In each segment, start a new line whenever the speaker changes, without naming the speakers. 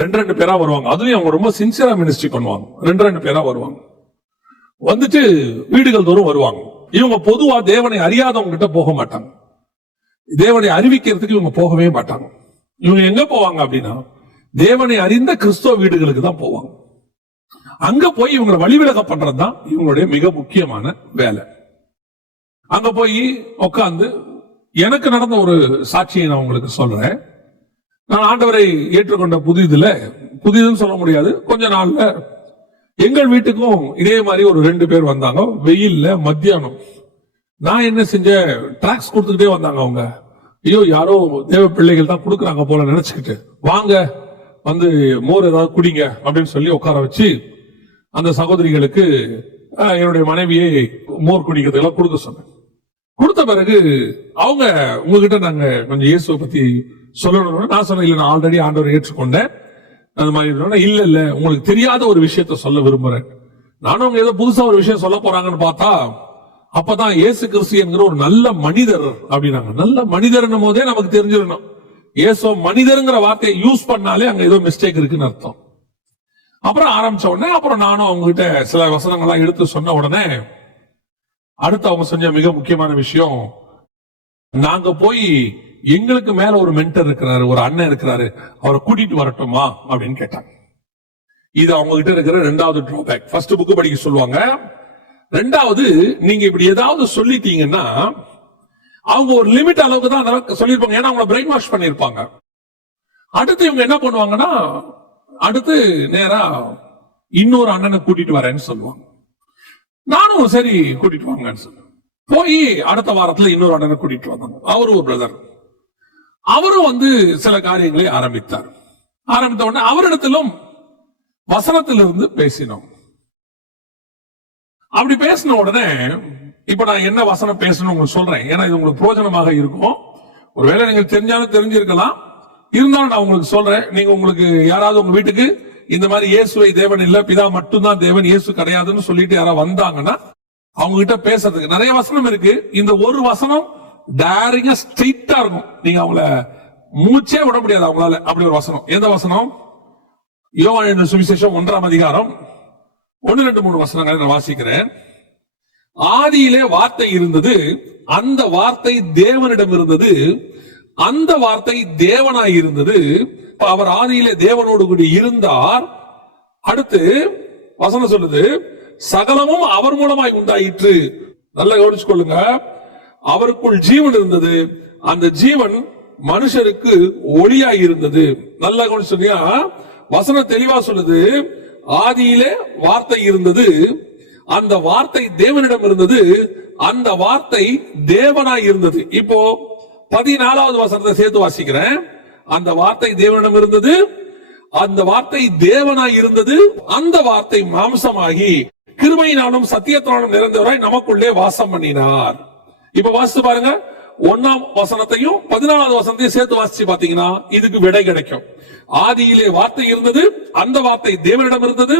ரெண்டு ரெண்டு பேரா வருவாங்க. அதுலயும் அவங்க ரொம்ப சின்சியரா மினிஸ்ட்ரி பண்ணுவாங்க. ரெண்டு ரெண்டு பேரா வருவாங்க. வந்துட்டு வீடுகள் தோறும் வருவாங்க. இவங்க பொதுவா தேவனை அறியாதவங்க கிட்ட போக மாட்டாங்க. தேவனை அறிவிக்கிறதுக்கு இவங்க போகவே மாட்டாங்க. இவங்க எங்க போவாங்க அப்படின்னா தேவனை அறிந்த கிறிஸ்தவ வீடுகளுக்கு தான் போவாங்க. அங்க போய் இவங்களை வழிவிலக பண்றது தான் இவங்களுடைய மிக முக்கியமான வேலை. அங்க போய் உட்காந்து எனக்கு நடந்த ஒரு சாட்சியை நான் உங்களுக்கு சொல்றேன். நான் ஆண்டவரை ஏற்றுக்கொண்ட புதிதுல புதிதுன்னு சொல்ல முடியாது. கொஞ்ச நாள்ல எங்கள் வீட்டுக்கும் இதே மாதிரி ஒரு ரெண்டு பேர் வந்தாங்க. வெயில்ல மத்தியானம். நான் என்ன செஞ்சேன் டிராக்ஸ் கொடுத்துக்கிட்டே வந்தாங்க அவங்க. ஐயோ யாரோ தேவ பிள்ளைகள் தான் கொடுக்குறாங்க போல நினைச்சுக்கிட்டு. வாங்க வந்து மோர் ஏதாவது குடிங்க அப்படின்னு சொல்லி உட்கார வச்சு அந்த சகோதரிகளுக்கு என்னுடைய மனைவியை மோர் குடிக்கிறதுக்கெல்லாம் கொடுக்க சொன்னேன். கொடுத்த பிறகு அவங்க உங்ககிட்ட நாங்க கொஞ்சம் இயேசுவை பத்தி சொல்லணும்னு நான் சொன்னேன் இல்ல நான் ஆல்ரெடி ஆண்டவர் ஏற்றுக்கொண்டேன். அந்த மாதிரி இல்ல இல்ல உங்களுக்கு தெரியாத ஒரு விஷயத்த சொல்ல விரும்புறேன். நானும் அவங்க ஏதோ புதுசா ஒரு விஷயம் சொல்ல போறாங்கன்னு பார்த்தா அப்பதான் இயேசு கிறிஸ்து என்கிற ஒரு நல்ல மனிதர் அப்படின்னாங்க. நல்ல மனிதர்னும் போதே நமக்கு தெரிஞ்சிடணும். ஏசோ மனிதருங்கிற வார்த்தையை யூஸ் பண்ணாலே அங்க ஏதோ மிஸ்டேக் இருக்குன்னு அர்த்தம். அப்புறம் ஆரம்பிச்ச உடனே அப்புறம் நானும் அவங்க கிட்ட சில வசனங்கள்லாம் எடுத்து சொன்ன உடனே அடுத்து அவங்க செஞ்ச மிக முக்கியமான விஷயம் நாங்க போய் எங்களுக்கு மேல ஒரு மென்டர் இருக்கிறாரு ஒரு அண்ணன் இருக்கிறாரு அவரை கூட்டிட்டு வரட்டுமா? அப்படின்னு கேட்டாங்க. இது அவங்க கிட்ட இருக்கிற ரெண்டாவது டிராபேக் ஃபர்ஸ்ட் புக் படிக்க சொல்லுவாங்க. ரெண்டாவது நீங்க இப்படி ஏதாவது சொல்லிட்டீங்கன்னா அவங்க ஒரு லிமிட் அளவுக்கு தான் அதெல்லாம் சொல்லியிருப்பாங்க. ஏன்னா அவங்கள பிரெயின் வாஷ் பண்ணியிருப்பாங்க. அடுத்து இவங்க என்ன பண்ணுவாங்கன்னா அடுத்து நேரா இன்னொரு அண்ணனை கூட்டிட்டு வரேன்னு சொல்லுவாங்க. நானும் சரி கூட்டிட்டு வாங்கன்னு சொல்லுவேன் போய் அடுத்த வாரத்துல இன்னொரு அண்ணனை கூட்டிட்டு வந்தாங்க அவரும் ஒரு பிரதர் அவரும் வந்து சில காரியங்களை ஆரம்பித்தார். ஆரம்பித்த உடனே அவரிடத்திலும் வசனத்திலிருந்து பேசினோம். அப்படி பேசின உடனே இப்ப நான் என்ன வசனம் பேசணும் உங்களுக்கு சொல்றேன். ஏன்னா இது உங்களுக்கு பிரயோஜனமாக இருக்கும். ஒருவேளை நீங்க தெரிஞ்சாலும் தெரிஞ்சிருக்கலாம். இருந்தாலும் நான் உங்களுக்கு சொல்றேன். நீங்க உங்களுக்கு யாராவது உங்க வீட்டுக்கு இந்த மாதிரி இயேசுவை தேவன் இல்ல பிதா மட்டும்தான் தேவன் இயேசு கிடையாதுன்னு சொல்லிட்டு யாராவது வந்தாங்கன்னா அவங்க கிட்ட பேசுறதுக்கு நிறைய வசனம் இருக்கு. இந்த ஒரு வசனம் டேரிங்கா ஸ்ட்ரிக்டா இருக்கும். நீங்க அவங்கள மூச்சே விட முடியாது அவங்களால. அப்படி ஒரு வசனம். எந்த வசனம்? யோவான சுவிசேஷம் ஒன்றாம் அதிகாரம். ஒன்னு ரெண்டு மூணு வசனங்களை நான் வாசிக்கிறேன். ஆதியிலே வார்த்தை இருந்தது அந்த வார்த்தை தேவனிடம் இருந்தது அந்த வார்த்தை தேவனாய் இருந்தது. அவர் ஆதியிலே தேவனோடு கூட இருந்தார். அடுத்து வசனம் சொல்லுது சகலமும் அவர் மூலமாய் உண்டாயிற்று. நல்லா கவனிச்சு கொள்ளுங்க அவருக்குள் ஜீவன் இருந்தது. அந்த ஜீவன் மனுஷருக்கு ஒளியாய் இருந்தது. நல்லா சொன்னியா? வசனம் தெளிவா சொல்லுது. ஆதியிலே வார்த்தை இருந்தது. அந்த வார்த்தை தேவனிடம் இருந்தது. அந்த வார்த்தை தேவனாய் இருந்தது. இப்போ பதினாலாவது வசனத்தை சேர்த்து வாசிக்கிறேன். அந்த வார்த்தை தேவனிடம் இருந்தது. அந்த வார்த்தை தேவனாய் இருந்தது. அந்த வார்த்தை மாம்சமாகி கிருமையினாலும் சத்தியத்தினாலும் நிறைந்தவராய் நமக்குள்ளே வாசம் பண்ணினார். இப்ப வாசித்து பாருங்க. ஒன்னாம் வசனத்தையும் பதினாலாவது வசனத்தையும் சேர்த்து வாசிச்சு பாத்தீங்கன்னா இதுக்கு விடை கிடைக்கும். ஆதியிலே வார்த்தை இருந்தது அந்த வார்த்தை தேவனிடம் இருந்தது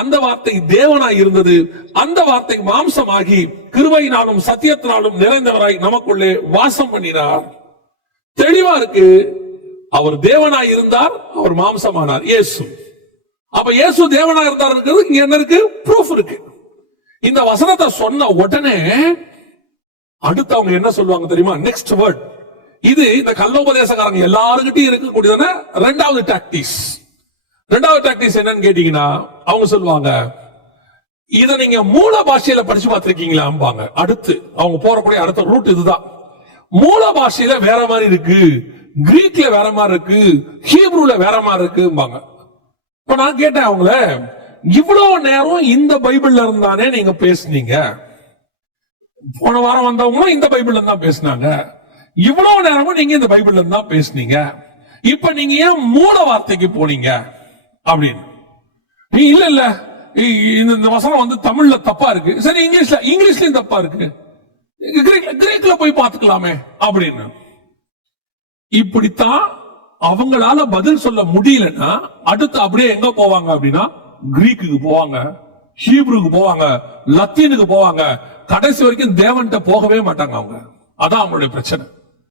அந்த வார்த்தை தேவனாய் இருந்தது அந்த வார்த்தை மாம்சமாகி கிருவையினாலும் சத்தியத்தினாலும் நிறைந்தவராய் நமக்குள்ளே வாசம் பண்ணினார். தெளிவா இருக்கு அவர் தேவனாய் இருந்தார் அவர் மாம்சமானார். இயேசு. அப்ப இயேசு தேவனா இருந்தார் இருக்கிறது இங்க என்ன இருக்கு? ப்ரூஃப் இருக்கு. இந்த வசனத்தை சொன்ன உடனே அடுத்து அவங்க என்ன சொல்லுவாங்க தெரியுமா? நெக்ஸ்ட் வேர்ட் இது இந்த கல்லோபதேசக்காரங்க எல்லாருக்கிட்டையும் இருக்கக்கூடியதான ரெண்டாவது டாக்டிஸ் ரெண்டாவது டாக்டிஸ் என்னன்னு கேட்டீங்கன்னா அவங்க சொல்லுவாங்க இத நீங்க மூல பாஷையில படிச்சு பார்த்திருக்கீங்களாம்பாங்க. அடுத்து அவங்க போறக்கூடிய அடுத்த ரூட் இதுதான். மூல பாஷையில வேற மாதிரி இருக்கு. கிரீக்ல வேற மாதிரி இருக்கு. ஹீப்ரூல வேற மாதிரி இருக்கும்பாங்க. இப்ப நான் கேட்டேன் அவங்கள இவ்வளவு நேரம் இந்த பைபிள்ல இருந்தானே நீங்க பேசுனீங்க. போன வாரம் வந்தவங்களும் இந்த பைபிள்ல தான் பேசினாங்க. இவ்வளவு நேரமும் நீங்க இந்த பைபிள்ல தான் பேசுனீங்க. இப்ப நீங்க ஏன் மூல வார்த்தைக்கு போனீங்க? அப்படின்னு. நீ இல்ல இல்ல. இந்த வசனம் வந்து தமிழ்ல தப்பா இருக்கு. சரி இங்கிலீஷ்ல இங்கிலீஷ்லயும் தப்பா இருக்கு. கிரீக்ல கிரீக்ல போய் பாத்துக்கலாமே அப்படின்னு. இப்படித்தான் அவங்களால பதில் சொல்ல முடியலன்னா அடுத்து அப்படியே எங்க போவாங்க அப்படின்னா கிரீக்குக்கு போவாங்க ஹீப்ருக்கு போவாங்க லத்தீனுக்கு போவாங்க கடைசி வரைக்கும் தேவன்கிட்ட போகவே மாட்டாங்க அவங்க. அதான் அவங்களுடைய பிரச்சனை.